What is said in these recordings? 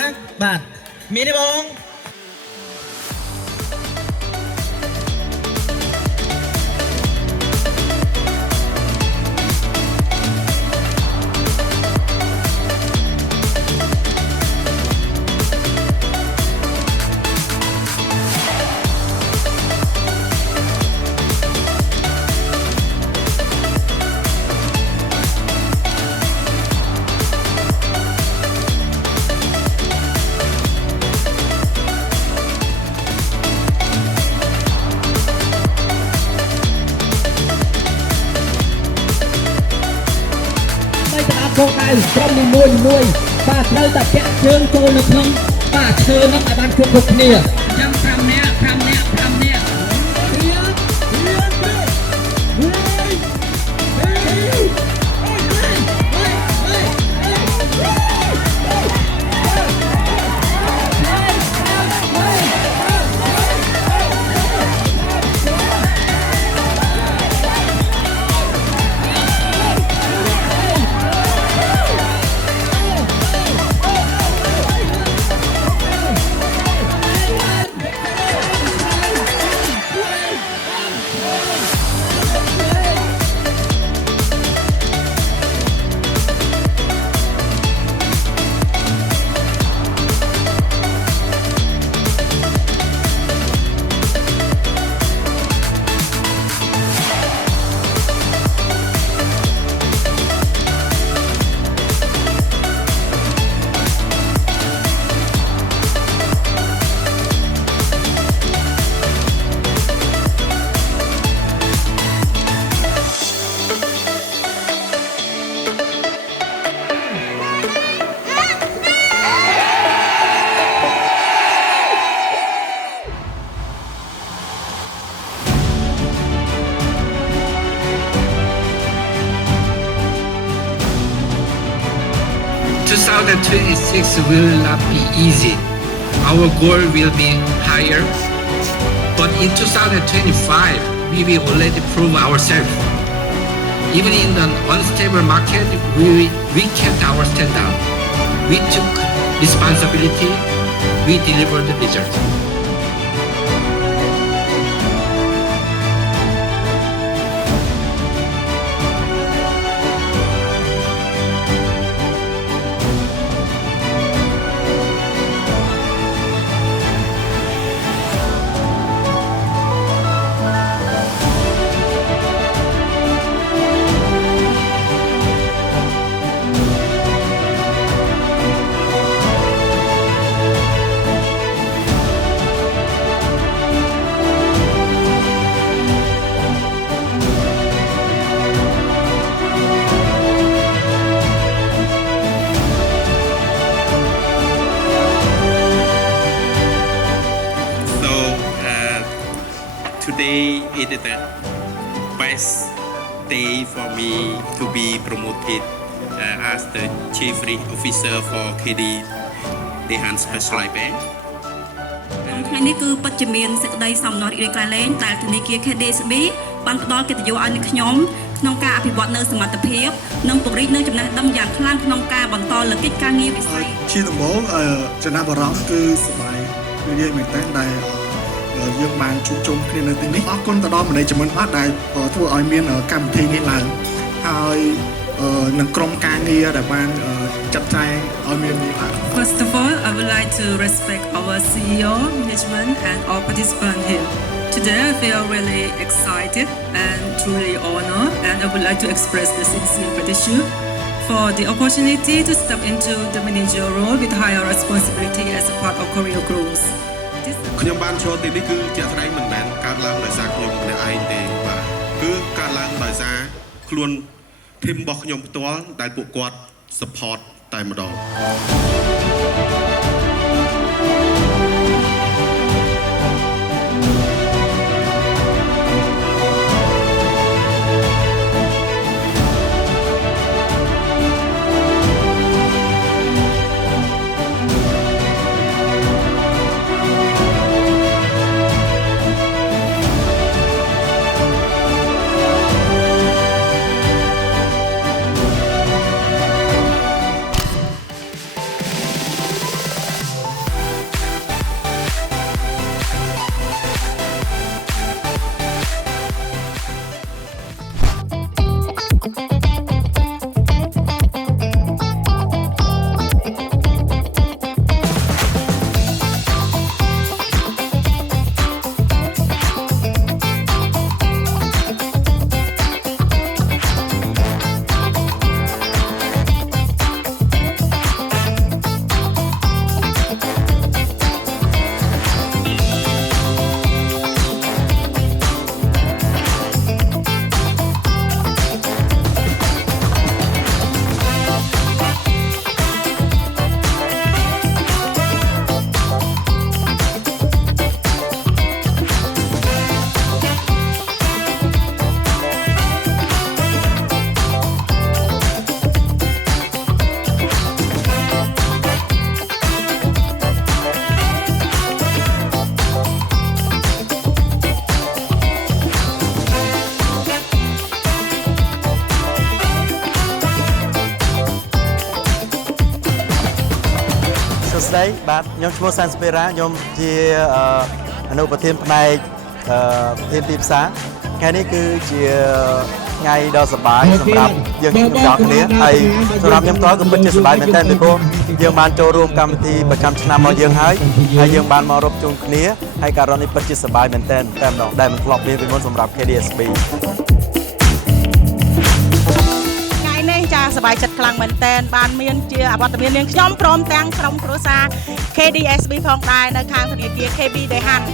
ណាបាទមានទេបង គោលដៅក្រុមនីមួយបាទត្រូវតែពាក់ជើងចូលនៅក្នុងបាទឈើនោះឲ្យបានគ្រប់គ្នាអញ្ចឹង5នាក់2026 will not be easy. Our goal will be higher. But in 2025, we will already prove ourselves. Even in an unstable market, we kept our standard. We took responsibility. We delivered the result. Today is the best day for me to be promoted as the Chief Risk Officer for KD Dehan Specialized Bank. ថ្ងៃនេះគឺពិតជាមានសេចក្តីសំណររីករាយក្រៃលែងដែលធនាគារ KDSB បានផ្ដល់កិត្តិយសឲ្យនឹងខ្ញុំក្នុងការអភិវឌ្ឍនៅសមត្ថភាពនិងពង្រីកនៅចំណេះដឹងយ៉ាងខ្លាំងក្នុងការបន្តលើកិច្ចការងារវិស័យជាដំបូងចំណាប់អារម្មណ៍គឺសប្បាយនិយាយមែនតើដែលយើងបានជួបជុំគ្នានៅទីនេះអរគុណទៅដល់មន្ត្រីជំនាញអស់ដែលធ្វើឲ្យមានកម្មវិធីនេះឡើងហើយនឹងក្រុមការងារដែលបានចាត់ចែងឲ្យមាននេះឡើង First of all, I would like to respect our CEO, management and all participants here. Today I feel really excited and truly honored, and I would like to express the sincere gratitude for the opportunity to step into the managerial role with higher responsibility as a part of career growth. ខ្ញុំបានចូលទីនេះគឺជាក់ស្ដែងមិនមែនកើតឡើងដោយសារខ្ញុំម្នាក់ឯងទេបាទគឺកើតឡើងដោយសារខ្លួនធីមរបស់ខ្ញុំផ្ទាល់ដែលពួកគាត់ support តែម្ដង តីបាទខ្ញុំឈ្មោះសានស្ពេរ៉ាខ្ញុំជាអនុប្រធានផ្នែកប្រធានទីផ្សារថ្ងៃនេះគឺជាថ្ងៃដ៏សប្បាយសម្រាប់យើងទាំងអស់គ្នាហើយសម្រាប់ខ្ញុំផ្ទាល់ក៏ពិតជាសប្បាយមែនទែនពីព្រោះយើងបានចូលរួមកម្មវិធីប្រចាំឆ្នាំរបស់យើងហើយយើងបានមករកជុំគ្នាហើយការរត់នេះពិតជាសប្បាយមែនទែនតែម្ដងដែលមិនធ្លាប់មានពីមុនសម្រាប់ KDSB ថ្ងៃនេះចាសប្បាយចិត្តខ្លាំងមែនទែនបានមានជាអវត្តមាននាងខ្ញុំព្រមទាំងក្រុមគ្រួសារ KDSB ផងដែរនៅខាងធនាគារ KB ដេហាន់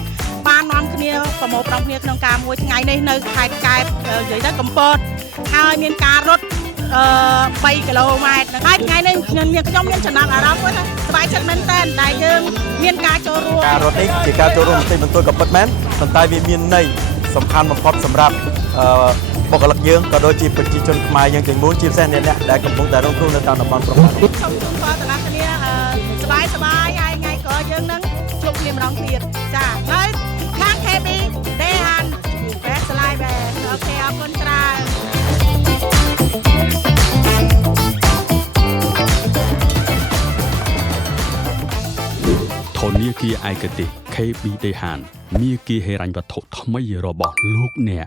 បាននាំគ្នាប្រមូលផ្តុំគ្នាក្នុងការមួយថ្ងៃនេះនៅខេត្តកែបនិយាយទៅកំពតហើយមានការរត់3គីឡូម៉ែត្រហើយថ្ងៃនេះខ្ញុំមានចំណាប់អារម្មណ៍ថាសប្បាយចិត្តមែនទែនដែលយើងមានការចូលរួមការរត់នេះជាការចូលរួមបន្តិចបន្តួចក៏ពិតមែនប៉ុន្តែវាមានន័យសំខាន់បំផុតសម្រាប់បុគ្គលិកយើងក៏ដូចជាប្រជាជនខ្មែរយើងទាំងមូលជាពិសេសអ្នកដែលកំពុងតែរងគ្រោះនៅតាមតំបន់ប្រព័ន្ធសូមជូនពរដល់អ្នកគ្នាសប្បាយហើយថ្ងៃក្រោយយើងនឹងជួបគ្នាម្ដងទៀតចានៅខាង KB ដេហាន់បែបស្លាយបែបអូខេអរគុណច្រើន ធនាគារឯកទេស KB ដេហានមាគ៌ាហិរញ្ញវត្ថុថ្មីរបស់លោកអ្នក